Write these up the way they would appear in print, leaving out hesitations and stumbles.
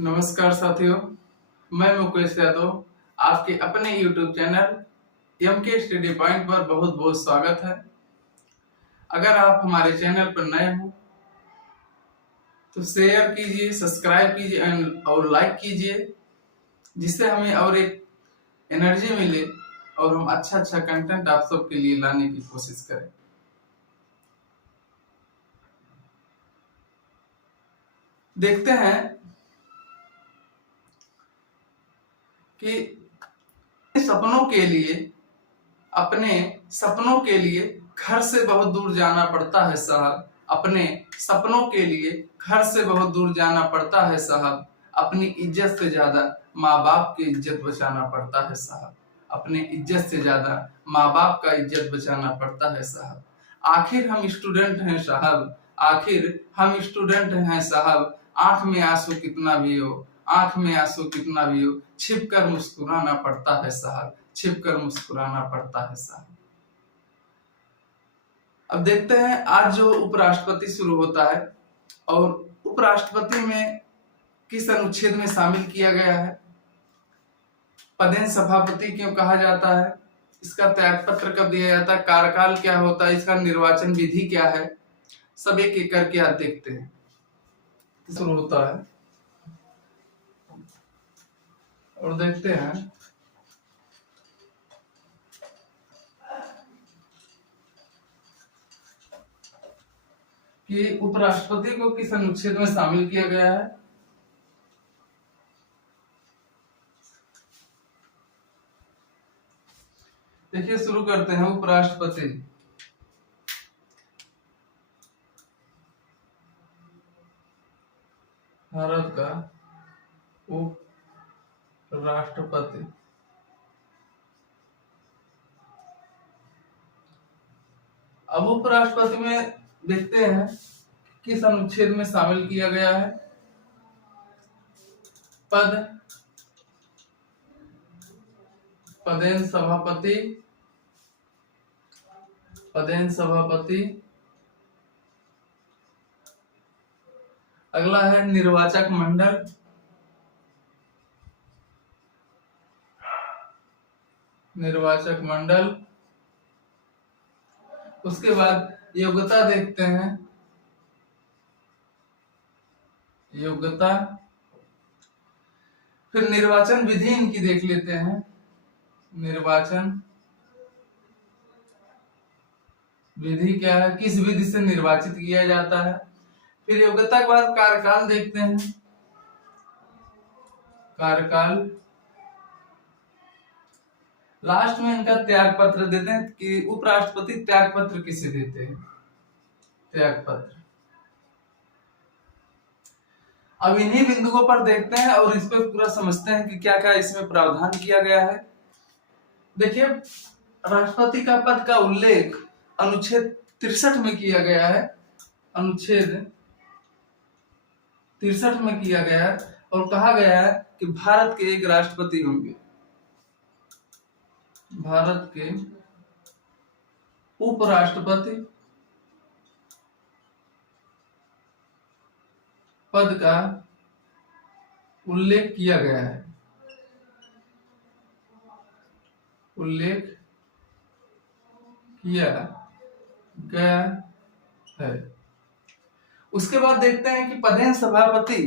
नमस्कार साथियों, मैं मुकेश यादव आपके अपने YouTube channel MK study point पर बहुत बहुत स्वागत है। अगर आप हमारे चैनल पर नए हो तो शेयर कीजिए, सब्सक्राइब कीजिए और लाइक कीजिए, जिससे हमें और एक एनर्जी मिले और हम अच्छा कंटेंट आप सबके लिए लाने की कोशिश करें। देखते हैं कि अपने सपनों के लिए घर से बहुत दूर जाना पड़ता है साहब। अपने सपनों के लिए घर से बहुत दूर जाना पड़ता है साहब। अपनी इज्जत से ज्यादा माँ बाप की इज्जत बचाना पड़ता है साहब। अपने इज्जत से ज्यादा माँ बाप का इज्जत बचाना पड़ता है साहब। आखिर हम स्टूडेंट हैं साहब, आखिर हम स्टूडेंट हैं साहब। आंख में आंसू कितना भी हो, आंख में आंसू कितना भी हो, छिप कर मुस्कुराना पड़ता है साहब, छिप कर मुस्कुराना पड़ता है साहब। अब देखते हैं आज जो उपराष्ट्रपति शुरू होता है और उपराष्ट्रपति में किस अनुच्छेद में शामिल किया गया है। पदेन सभापति क्यों कहा जाता है, इसका त्यागपत्र कब दिया जाता है, कार्यकाल क्या होता है, इसका निर्वाचन विधि क्या है, सब एक एक करके आज देखते हैं। शुरू होता है और देखते हैं कि उपराष्ट्रपति को किस अनुच्छेद में शामिल किया गया है। देखिए शुरू करते हैं। उपराष्ट्रपति भारत का उपराष्ट्रपति अब उपराष्ट्रपति में देखते हैं किस अनुच्छेद में शामिल किया गया है। पदेन सभापति। अगला है निर्वाचक मंडल। उसके बाद योग्यता देखते हैं, योग्यता। फिर निर्वाचन विधि इनकी देख लेते हैं, निर्वाचन विधि क्या है, किस विधि से निर्वाचित किया जाता है। फिर योग्यता के बाद कार्यकाल देखते हैं, कार्यकाल। लास्ट में इनका त्याग पत्र देते हैं कि उपराष्ट्रपति त्याग पत्र किसे देते हैं, त्याग पत्र। अब इन्हीं बिंदुओं पर देखते हैं और इस पर पूरा समझते हैं कि क्या क्या इसमें प्रावधान किया गया है। देखिए राष्ट्रपति का पद का उल्लेख अनुच्छेद 63 में किया गया है, अनुच्छेद 63 में किया गया है और कहा गया है कि भारत के एक राष्ट्रपति होंगे, भारत के उपराष्ट्रपति पद का उल्लेख किया गया है, उल्लेख किया गया है। उसके बाद देखते हैं कि पदेन सभापति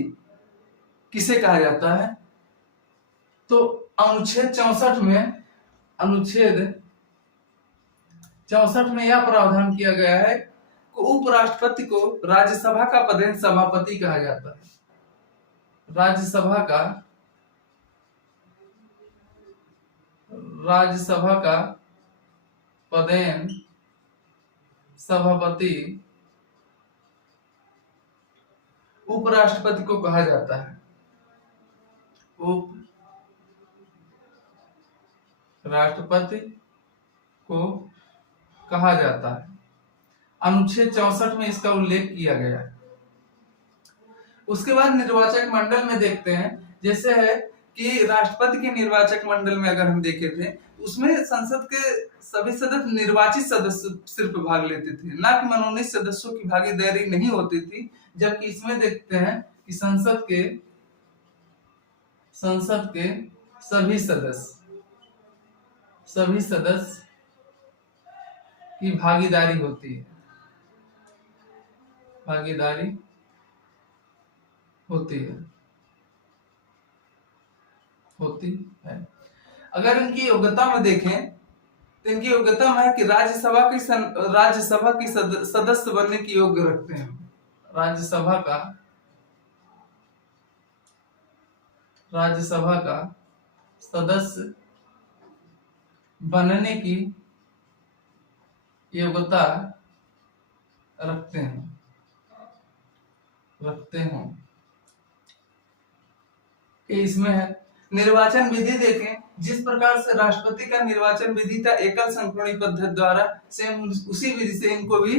किसे कहा जाता है। तो अनुच्छेद 64 में यह प्रावधान किया गया है कि उपराष्ट्रपति को राज्यसभा का पदेन सभापति कहा जाता है, राज्यसभा का पदेन सभापति उपराष्ट्रपति को कहा जाता है, उपराष्ट्रपति को कहा जाता है। अनुच्छेद 64 में इसका उल्लेख किया गया है। उसके बाद निर्वाचक मंडल में देखते हैं, जैसे है कि राष्ट्रपति के निर्वाचक मंडल में अगर हम देखे थे उसमें संसद के सभी सदस्य निर्वाचित सदस्य सिर्फ भाग लेते थे, ना कि मनोनीत सदस्यों की भागीदारी नहीं होती थी। जबकि इसमें देखते हैं कि संसद के संसद के सभी सदस्य की भागीदारी होती है, होती है। अगर इनकी योग्यता में देखें तो इनकी योग्यता में है कि राज्यसभा की सदस्य बनने की योग्य रखते हैं। राज्यसभा का सदस्य बनने की योग्यता रखते हैं। इसमें है निर्वाचन विधि देखें, जिस प्रकार से राष्ट्रपति का निर्वाचन विधि था एकल संक्रमणी पद्धति द्वारा, सेम उसी विधि से इनको भी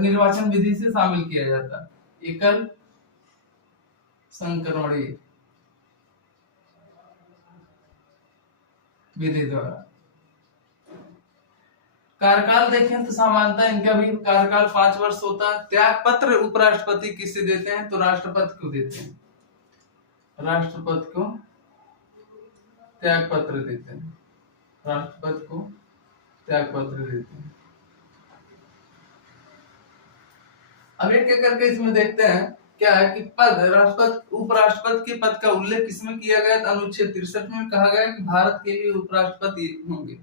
निर्वाचन विधि से शामिल किया जाता है, एकल संक्रमणी विधि द्वारा। कार्यकाल देखें तो सामान्यतः इनका भी कार्यकाल 5 वर्ष होता है। त्याग पत्र उपराष्ट्रपति किसे देते हैं? तो राष्ट्रपति को देते हैं। राष्ट्रपति को त्याग पत्र देते हैं। अब एक एक करके इसमें देखते हैं क्या है कि राष्ट्रपति उपराष्ट्रपति के पद का उल्लेख किसमें किया गया? तो अनुच्छेद 63 में कहा गया कि भारत के लिए उपराष्ट्रपति होंगे।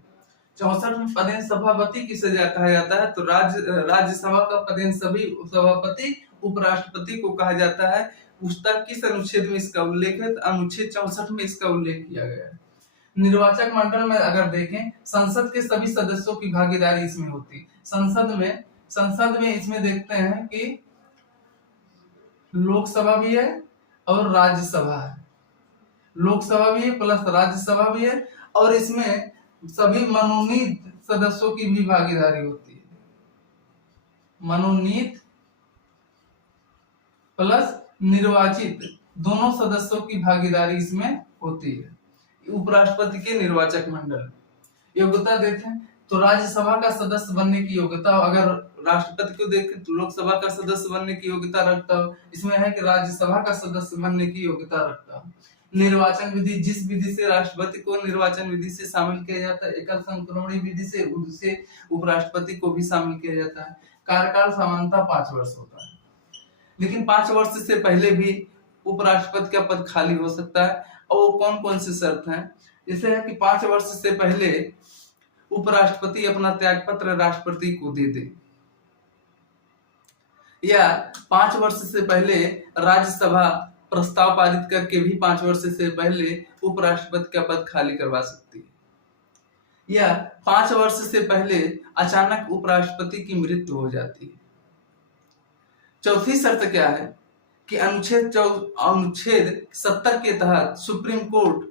64 में पदेन सभापति किसे कहा जाता है? तो राज्यसभा का पदेन सभापति उपराष्ट्रपति को कहा जाता है। पुस्तक किस अनुच्छेद में इसका उल्लेख है? तो अनुच्छेद 64 में इसका उल्लेख किया गया है। निर्वाचक मंडल में अगर देखें, संसद के सभी सदस्यों की भागीदारी इसमें होती है। संसद में इसमें देखते हैं कि लोकसभा भी है और राज्यसभा है। लोकसभा भी है प्लस राज्यसभा भी है, और इसमें सभी मनोनीत सदस्यों की भी भागीदारी होती है। मनोनीत प्लस निर्वाचित दोनों सदस्यों की भागीदारी इसमें होती है। उपराष्ट्रपति के निर्वाचक मंडल योग्यता देखें तो राज्यसभा का सदस्य बनने की योग्यता, अगर राष्ट्रपति को देखें तो लोकसभा का सदस्य बनने की योग्यता रखता हो। इसमें है कि राज्यसभा का सदस्य बनने की योग्यता रखता हो। निर्वाचन विधि, जिस विधि से राष्ट्रपति को निर्वाचन विधि से शामिल किया जाता है, एकल संक्रमणी विधि से उपराष्ट्रपति को भी शामिल किया जाता है। कार्यकाल सामान्यतः 5 वर्ष होता है, लेकिन 5 वर्ष से पहले भी उपराष्ट्रपति का पद खाली हो सकता है। और वो कौन कौन से शर्त हैं? जैसे है कि 5 वर्ष से पहले उपराष्ट्रपति अपना त्याग पत्र राष्ट्रपति को दे दे, या 5 वर्ष से पहले राज्यसभा प्रस्ताव पारित करके भी 5 वर्ष से पहले उपराष्ट्रपति का पद खाली करवा सकती है, या 5 वर्ष से पहले अचानक उपराष्ट्रपति की मृत्यु हो जाती है। चौथी शर्त क्या है कि अनुच्छेद 70 के तहत सुप्रीम कोर्ट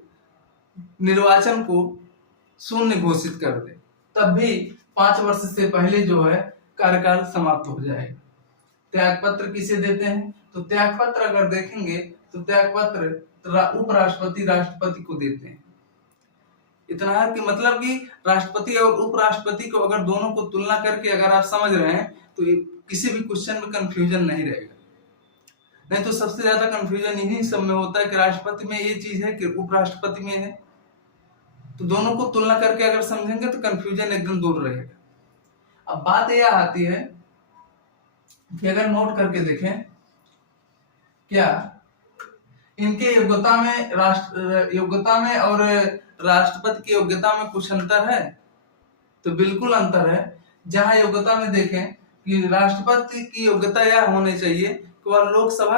निर्वाचन को शून्य घोषित कर दे, तब भी 5 वर्ष से पहले जो है कार्यकाल समाप्त हो जाएगा। त्याग पत्र किसे देते हैं? तो त्याग पत्र अगर देखेंगे तो त्याग पत्र उपराष्ट्रपति राष्ट्रपति को देते हैं। इतना है कि मतलब कि राष्ट्रपति और उपराष्ट्रपति को अगर दोनों को तुलना करके अगर आप समझ रहे हैं तो किसी भी क्वेश्चन में कंफ्यूजन नहीं रहेगा। नहीं तो सबसे ज्यादा कंफ्यूजन इन्हीं सब में होता है कि राष्ट्रपति में ये चीज है कि उपराष्ट्रपति में है, तो दोनों को तुलना करके अगर समझेंगे तो कंफ्यूजन एकदम दूर रहेगा। अब बात यह आती है कि अगर नोट करके देखें क्या इनके योग्यता में और राष्ट्रपति की योग्यता में कुछ अंतर है? तो बिल्कुल अंतर है। जहां योग्यता में देखें कि राष्ट्रपति की योग्यता यह होनी चाहिए कि वह लोकसभा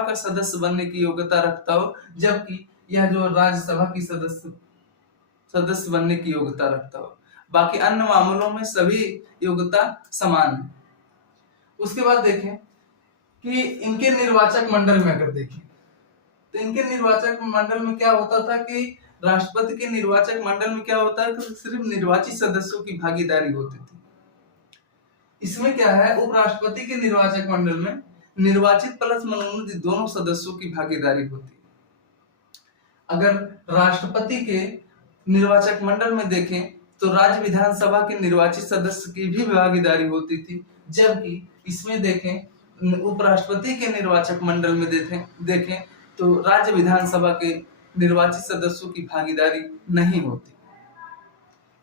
का सदस्य बनने की योग्यता रखता हो, जबकि यह जो राज्यसभा की सदस्य बनने की योग्यता रखता हो। बाकी अन्य मामलों में सभी योग्यता समान है। उसके बाद देखें कि इनके निर्वाचक मंडल में अगर देखें तो इनके निर्वाचक मंडल में क्या होता था कि राष्ट्रपति के निर्वाचक मंडल में क्या होता है तो सिर्फ निर्वाचित सदस्यों की भागीदारी होती थी। इसमें क्या है, उपराष्ट्रपति के निर्वाचक मंडल में निर्वाचित प्लस मनोनीत दोनों सदस्यों की भागीदारी होती है। अगर राष्ट्रपति के निर्वाचक मंडल में देखें तो राज्य विधानसभा के निर्वाचित सदस्य की भी भागीदारी होती थी, जबकि इसमें देखें उपराष्ट्रपति के निर्वाचक मंडल में देखें तो राज्य विधानसभा के निर्वाचित सदस्यों की भागीदारी नहीं होती।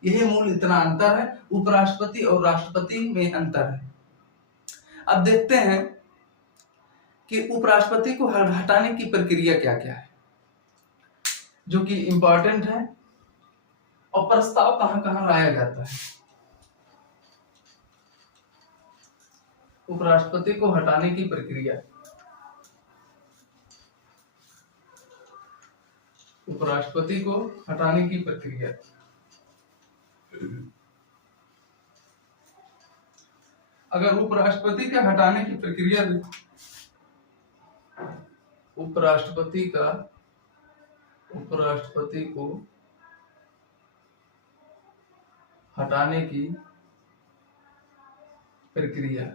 यही मूल इतना अंतर है, उपराष्ट्रपति और राष्ट्रपति में अंतर है। अब देखते हैं कि उपराष्ट्रपति को हटाने की प्रक्रिया क्या क्या है, जो कि इंपॉर्टेंट है, और प्रस्ताव कहां कहां लाया जाता है। उपराष्ट्रपति को हटाने की प्रक्रिया, उपराष्ट्रपति को हटाने की प्रक्रिया। अगर उपराष्ट्रपति के हटाने की प्रक्रिया, उपराष्ट्रपति को हटाने की प्रक्रिया,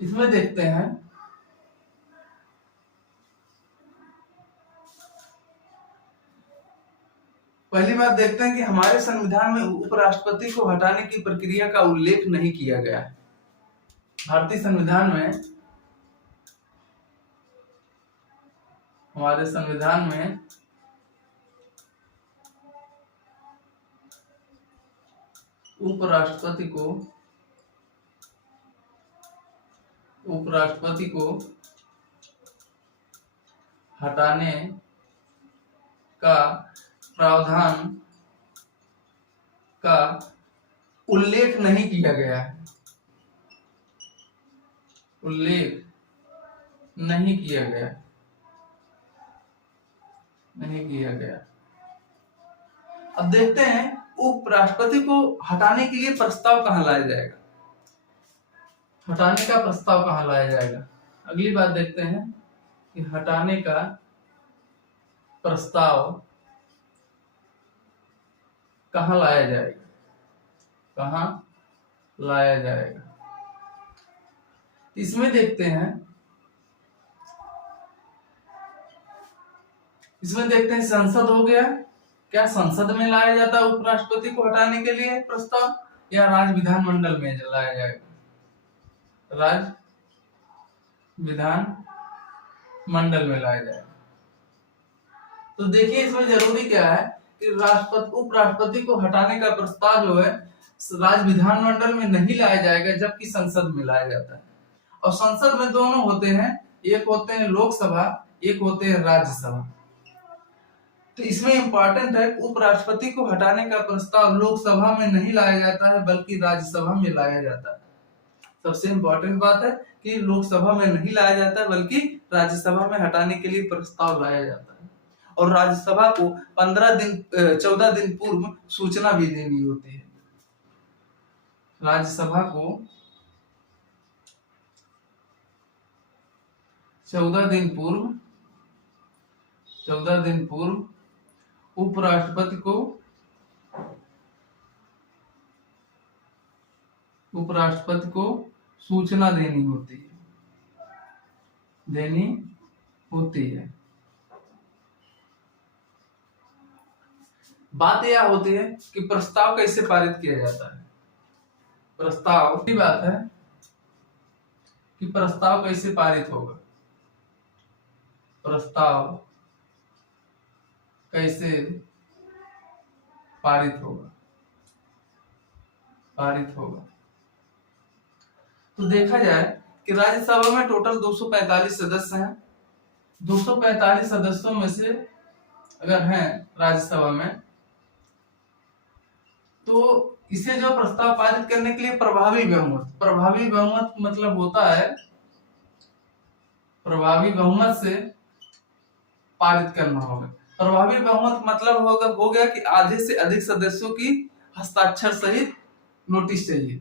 इसमें देखते हैं पहली बात देखते हैं कि हमारे संविधान में उपराष्ट्रपति को हटाने की प्रक्रिया का उल्लेख नहीं किया गया है। भारतीय संविधान में, हमारे संविधान में उपराष्ट्रपति को हटाने का प्रावधान का उल्लेख नहीं किया गया है, उल्लेख नहीं किया गया, नहीं किया गया। अब देखते हैं उपराष्ट्रपति को हटाने के लिए प्रस्ताव कहां लाया जाएगा, हटाने का प्रस्ताव कहां लाया जाएगा। अगली बात देखते हैं कि हटाने का प्रस्ताव कहां लाया जाएगा, कहां लाया जाएगा। इसमें देखते हैं, संसद हो गया, क्या संसद में लाया जाता है उपराष्ट्रपति को हटाने के लिए प्रस्ताव, या राज्य विधानमंडल में लाया जाएगा, राज्य विधान मंडल में लाया जाएगा। तो देखिए इसमें जरूरी क्या है कि उपराष्ट्रपति को हटाने का प्रस्ताव जो है राज्य विधानमंडल में नहीं लाया जाएगा, जबकि संसद में लाया जाता है। और संसद में दोनों होते हैं, एक होते हैं लोकसभा, एक होते हैं राज्यसभा। तो इसमें इंपॉर्टेंट है, उपराष्ट्रपति को हटाने का प्रस्ताव लोकसभा में नहीं लाया जाता है बल्कि राज्यसभा में लाया जाता है। सबसे इंपॉर्टेंट बात है कि लोकसभा में नहीं लाया जाता है बल्कि राज्यसभा में हटाने के लिए प्रस्ताव लाया जाता है। और राज्यसभा को 14 दिन पूर्व सूचना भी देनी होती है। राज्यसभा को 14 दिन पूर्व उपराष्ट्रपति को सूचना देनी होती है। बात यह होती है कि प्रस्ताव कैसे पारित किया जाता है। प्रस्ताव की बात है कि प्रस्ताव कैसे पारित होगा, प्रस्ताव कैसे पारित होगा। तो देखा जाए कि राज्यसभा में टोटल 245 सदस्य हैं। 245 सदस्यों में से अगर हैं राज्यसभा में, तो इसे जो प्रस्ताव पारित करने के लिए प्रभावी बहुमत मतलब होता है, प्रभावी बहुमत से पारित करना होगा। प्रभावी बहुमत मतलब हो गया कि आधे से अधिक सदस्यों की हस्ताक्षर सहित नोटिस चाहिए।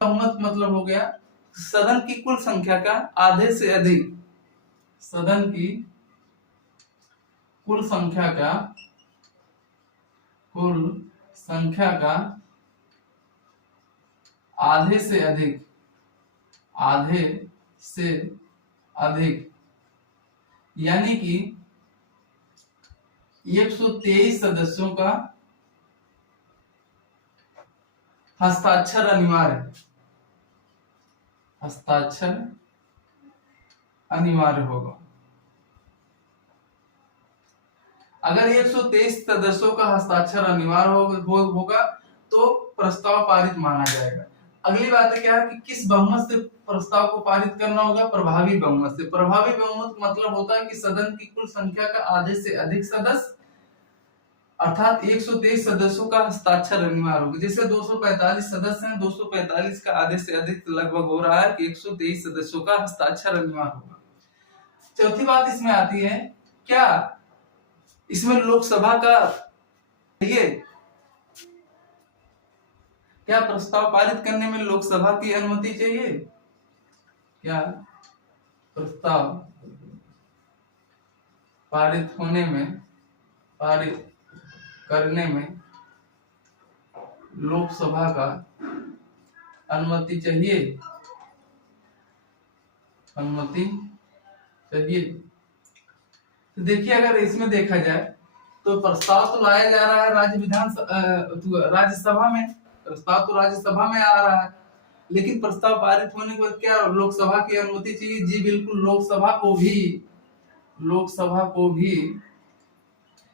बहुमत मतलब हो गया सदन की कुल संख्या का आधे से अधिक, सदन की कुल संख्या का आधे से अधिक यानी कि 123 सदस्यों का हस्ताक्षर अनिवार्य है। हस्ताक्षर अनिवार्य होगा। अगर 123 सदस्यों का हस्ताक्षर अनिवार्य होगा तो प्रस्ताव पारित माना जाएगा। अगली बात है क्या है कि किस बहुमत से प्रस्ताव को पारित करना होगा? प्रभावी बहुमत से। प्रभावी बहुमत मतलब होता है कि सदन की कुल संख्या का आधे से अधिक सदस्य अर्थात 123 सदस्यों का हस्ताक्षर अनिवार्य होगा। जैसे 245 सदस्य हैं, 245 का आधे से अधिक लगभग हो रहा है कि 123 सदस्यों का हस्ताक्षर अनिवार्य होगा। चौथी बात इसमें आती है, क्या इसमें लोकसभा का क्या प्रस्ताव पारित करने में लोकसभा की अनुमति चाहिए? क्या प्रस्ताव पारित करने में लोकसभा का अनुमति चाहिए? तो देखिए, अगर इसमें देखा जाए तो प्रस्ताव तो लाया जा रहा है राज्यसभा में, प्रस्ताव तो राज्यसभा में आ रहा है, लेकिन प्रस्ताव पारित होने के बाद क्या लोकसभा की अनुमति चाहिए? जी बिल्कुल, लोकसभा को भी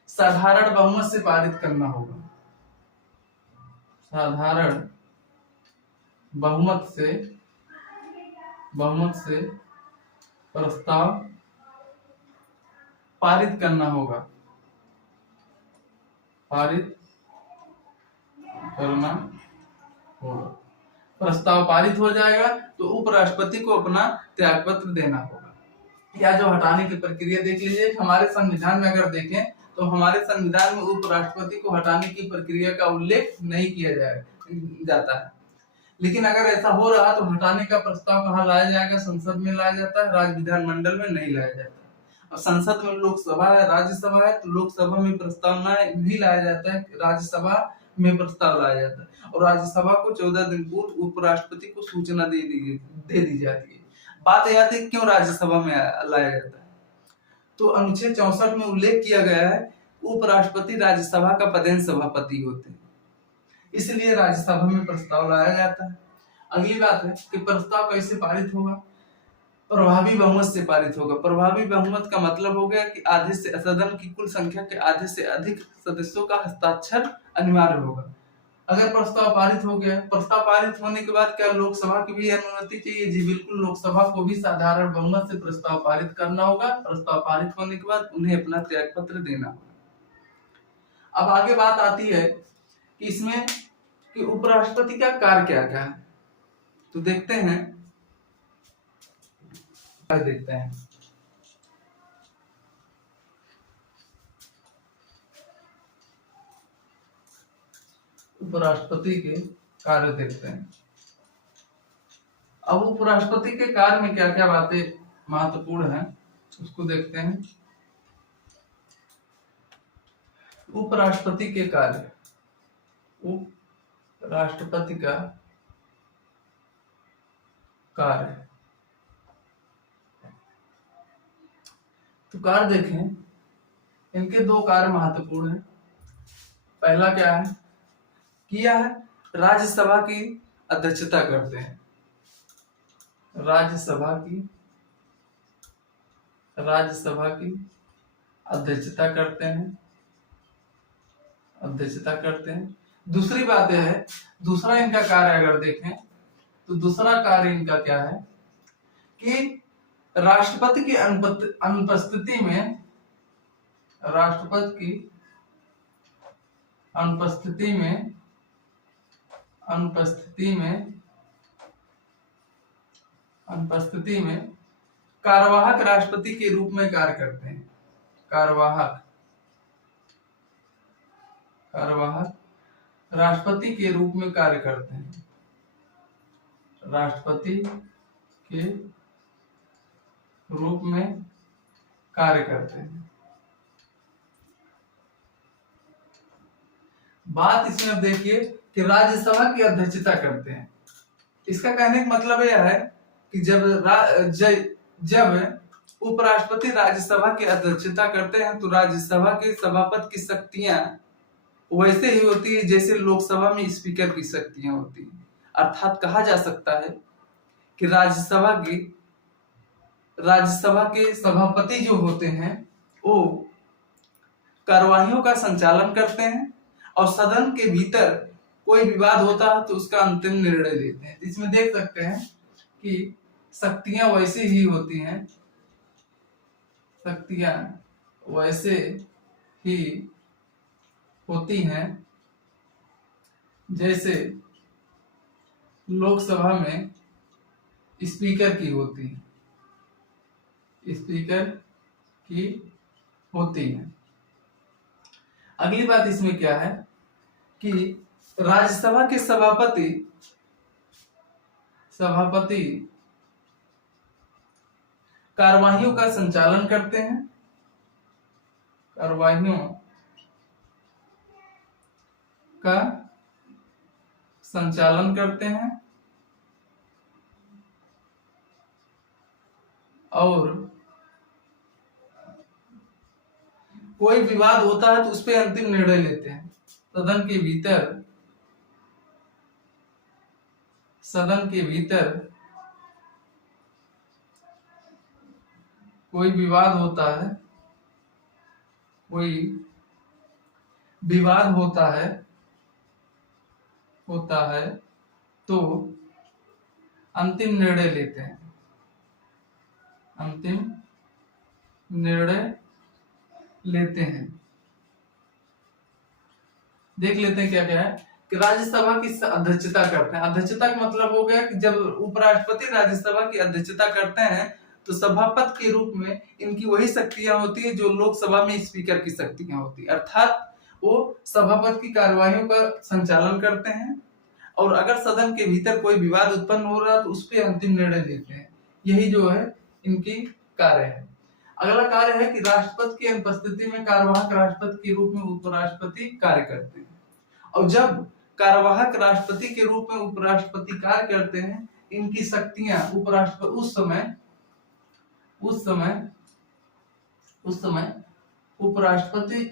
साधारण बहुमत से पारित करना होगा। साधारण बहुमत से प्रस्ताव पारित करना होगा। प्रस्ताव पारित हो जाएगा तो उपराष्ट्रपति को अपना त्यागपत्र देना होगा। या जो हटाने की प्रक्रिया देख लीजिए, हमारे संविधान में अगर देखें तो हमारे संविधान में उपराष्ट्रपति को हटाने की प्रक्रिया का उल्लेख नहीं किया जाता है, लेकिन अगर ऐसा हो रहा तो हटाने का प्रस्ताव कहाँ लाया जाएगा? संसद में लाया जाता है, राज्य विधानमंडल में नहीं लाया जाता। और संसद में लोकसभा है, राज्यसभा है, तो लोकसभा में प्रस्ताव नहीं लाया जाता है, राज्यसभा में प्रस्ताव लाया जाता है। और राज्यसभा को 14 दिन पूर्व उपराष्ट्रपति को सूचना दे दी जाती है। बात यह आती है क्यों राज्यसभा में लाया जाता है? तो अनुच्छेद 64 में उल्लेख किया गया है, उपराष्ट्रपति राज्यसभा का पदेन सभापति होते हैं, इसलिए राज्यसभा में प्रस्ताव लाया जाता है। अगली बात है कि प्रस्ताव कैसे पारित होगा? प्रभावी बहुमत से पारित होगा। प्रभावी बहुमत का मतलब हो गया कि आधे से सदन की कुल संख्या के आधे से अधिक सदस्यों का हस्ताक्षर अनिवार्य होगा। अगर प्रस्ताव पारित हो गया, प्रस्ताव पारित होने के बाद क्या लोकसभा की भी अनुमति चाहिए? जी बिल्कुल, लोकसभा को भी साधारण बहुमत से प्रस्ताव पारित करना होगा। प्रस्ताव पारित होने के बाद उन्हें अपना त्यागपत्र देना होगा। अब आगे बात आती है कि इसमें कि उपराष्ट्रपति का कार्य क्या क्या है, तो देखते हैं। उपराष्ट्रपति के कार्य देखते हैं। अब उपराष्ट्रपति के कार्य में क्या क्या बातें महत्वपूर्ण हैं उसको देखते हैं। उपराष्ट्रपति के कार्य, उपराष्ट्रपति का कार्य, तो कार्य देखें, इनके दो कार्य महत्वपूर्ण हैं। पहला क्या है? किया है राज्यसभा की अध्यक्षता करते हैं। राज्यसभा की अध्यक्षता करते हैं। दूसरी बात यह है, दूसरा इनका कार्य अगर देखें तो दूसरा कार्य इनका क्या है कि राष्ट्रपति की अनुपस्थिति में कार्यवाहक राष्ट्रपति के रूप में कार्य करते हैं। कार्यवाहक राष्ट्रपति के रूप में कार्य करते हैं। राष्ट्रपति के रूप में कार्य करते हैं। बात इसमें अब देखिए कि राज्यसभा की अध्यक्षता करते हैं। इसका कहने का मतलब यह है कि जब उपराष्ट्रपति राज्यसभा की अध्यक्षता करते हैं तो राज्यसभा के सभापति की शक्तियां वैसे ही होती है जैसे लोकसभा में स्पीकर की शक्तियां होती हैं। अर्थात कहा जा सकता है कि राज्यसभा के सभापति जो होते हैं वो कार्यवाहियों का संचालन करते हैं और सदन के भीतर कोई विवाद होता है तो उसका अंतिम निर्णय लेते हैं। इसमें देख सकते हैं कि शक्तियां वैसे ही होती हैं, शक्तियां वैसे ही होती हैं जैसे लोकसभा में स्पीकर की होती है, स्पीकर की होती है। अगली बात इसमें क्या है कि राज्यसभा के सभापति कार्यवाहियों का संचालन करते हैं, कार्यवाहियों का संचालन करते हैं और कोई विवाद होता है तो उस पर अंतिम निर्णय लेते हैं। सदन के भीतर कोई विवाद होता है तो अंतिम निर्णय लेते हैं, देख लेते हैं क्या क्या है कि राज्यसभा की अध्यक्षता करते हैं। अध्यक्षता का मतलब हो गया कि जब उपराष्ट्रपति राज्यसभा की अध्यक्षता करते हैं तो सभापति के रूप में इनकी वही शक्तियां होती है जो लोकसभा में स्पीकर की शक्तियां होती है, अर्थात वो सभापति की कार्यवाहियों का संचालन करते हैं और अगर सदन के भीतर कोई विवाद उत्पन्न हो रहा है तो उस पर अंतिम निर्णय लेते हैं। यही जो है इनकी कार्य है। अगला कार्य है कि राष्ट्रपति की अनुपस्थिति में कार्यवाहक राष्ट्रपति के रूप में उपराष्ट्रपति कार्य करते हैं और जब कार्यवाहक राष्ट्रपति के रूप में उपराष्ट्रपति कार्य करते हैं इनकी शक्तियां उस समय उपराष्ट्रपति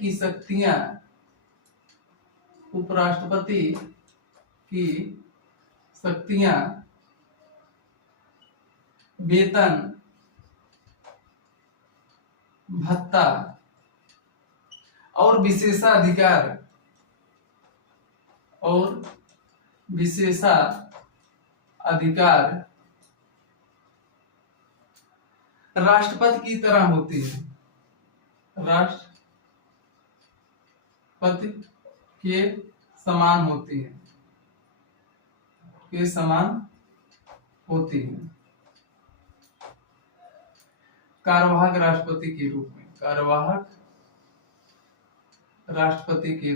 की शक्तियां वेतन, भत्ता और विशेषाधिकार राष्ट्रपति की तरह होती है, राष्ट्रपति के समान होती है, कार्यवाहक राष्ट्रपति के रूप में, राष्ट्रपति के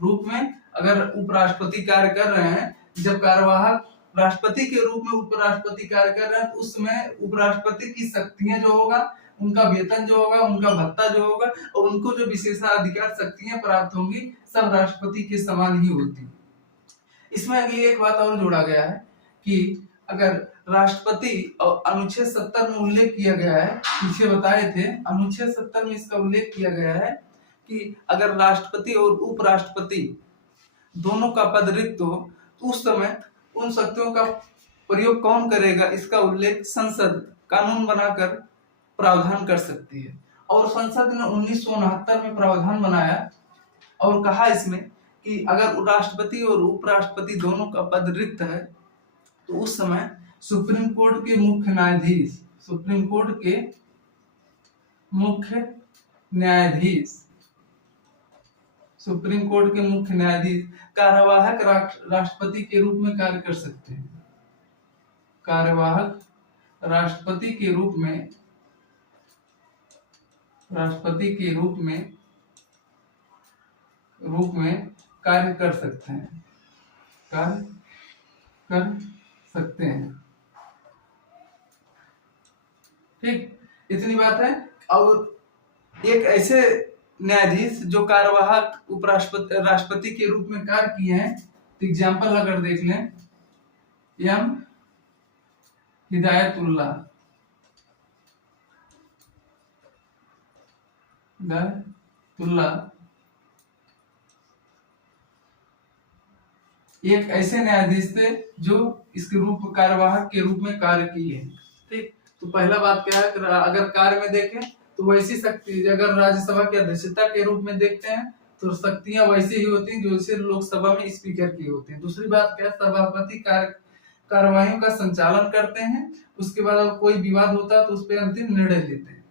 रूप में अगर उपराष्ट्रपति कार्य कर रहे हैं, जब कार्यवाहक राष्ट्रपति के रूप में उपराष्ट्रपति कार्य कर रहे हैं तो उसमें उपराष्ट्रपति की शक्तियां जो होगा, उनका वेतन जो होगा, उनका भत्ता जो होगा और उनको जो विशेषाधिकार शक्तियां प्राप्त होंगी सब राष्ट्रपति के समान ही होती है। इसमें अगली एक बात और जोड़ा गया है कि अगर राष्ट्रपति और अनुच्छेद 70 में उल्लेख किया गया है, पीछे बताए थे, अनुच्छेद 70 में इसका उल्लेख किया गया है कि अगर राष्ट्रपति और उपराष्ट्रपति दोनों का पद रिक्त हो तो उस समय उन शक्तियों का प्रयोग कौन करेगा, इसका उल्लेख संसद कानून बनाकर प्रावधान कर सकती है। और संसद ने 1969 में प्रावधान बनाया और कहा इसमें कि अगर राष्ट्रपति और उपराष्ट्रपति दोनों का पद रिक्त है तो उस समय सुप्रीम कोर्ट के मुख्य न्यायाधीश कार्यवाहक राष्ट्रपति के रूप में कार्य कर सकते हैं, कार्यवाहक राष्ट्रपति के रूप में कार्य कर सकते हैं, ठीक, इतनी बात है। और एक ऐसे न्यायाधीश जो कार्यवाहक राष्ट्रपति के रूप में कार्य किए हैं, तो एग्जाम्पल अगर देख लें, एम हिदायतुल्लाह, एक ऐसे न्यायाधीश थे जो इसके कार्यवाहक के रूप में कार्य किए। ठीक, तो पहला बात क्या है, अगर कार्य में देखें तो वैसी शक्ति, अगर राज्यसभा की अध्यक्षता के रूप में देखते हैं तो शक्तियां वैसी ही होती हैं जैसे लोकसभा में स्पीकर की होती हैं। दूसरी बात क्या है, सभापति कार्यवाहियों का संचालन करते हैं, उसके बाद अगर कोई विवाद होता है तो उस पर अंतिम निर्णय लेते हैं।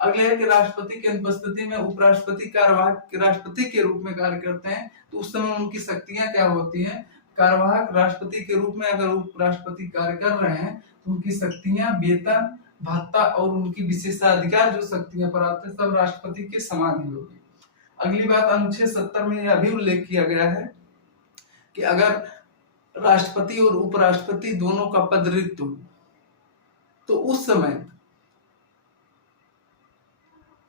अगले है कि राष्ट्रपति की अनुपस्थिति में उपराष्ट्रपति कार्यवाहक राष्ट्रपति के रूप में कार्य करते हैं, तो उस समय उनकी शक्तियां क्या होती हैं, कार्यवाहक राष्ट्रपति के रूप में अगर उपराष्ट्रपति कार्य कर रहे हैं तो उनकी शक्तियां, वेतन, भत्ता और उनकी विशेषाधिकार जो शक्तियां प्राप्त है सब राष्ट्रपति के समान ही होगी। अगली बात, अनुच्छेद 70 में यह भी उल्लेख किया गया है कि अगर राष्ट्रपति और उपराष्ट्रपति दोनों का पद रिक्त हो तो उस समय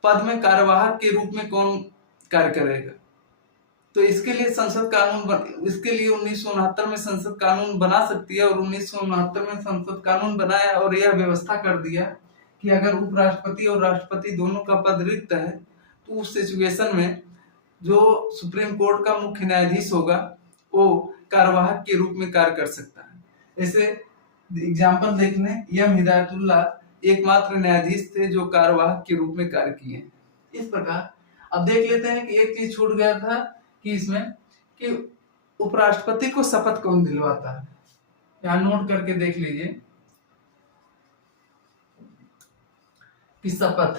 पद में कार्यवाहक के रूप में कौन कार्य करेगा। तो इसके लिए इसके लिए 1969 में संसद कानून बना सकती है, और 1969 में संसद कानून बनाया और यह व्यवस्था कर दिया कि अगर उपराष्ट्रपति और राष्ट्रपति दोनों का पद रिक्त है तो उस सिचुएशन में जो सुप्रीम कोर्ट का मुख्य न्यायाधीश होगा वो कार्यवाहक के रूप में कार्य कर सकता है। ऐसे एग्जाम्पल देखने, एम हिदायतुल्लाह एकमात्र न्यायाधीश थे जो कार्यवाहक के रूप में कार्य किए। इस प्रकार अब देख लेते हैं कि एक चीज छूट गया था कि इसमें कि उपराष्ट्रपति को शपथ कौन दिलवाता है। यहां नोट करके देख लीजिए कि शपथ,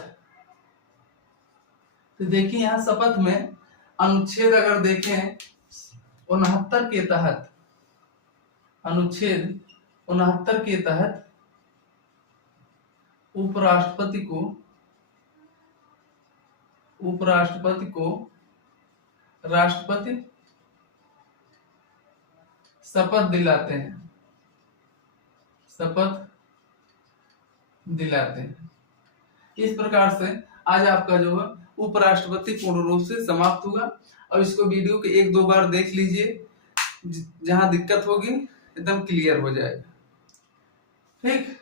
तो देखिए यहां शपथ में अनुच्छेद अगर देखें 69 के तहत, अनुच्छेद 69 के तहत उपराष्ट्रपति को राष्ट्रपति शपथ दिलाते हैं। इस प्रकार से आज आपका जो है उपराष्ट्रपति पूर्ण रूप से समाप्त हुआ। और इसको वीडियो के 1-2 बार देख लीजिए, जहां दिक्कत होगी एकदम क्लियर हो जाएगा। ठीक।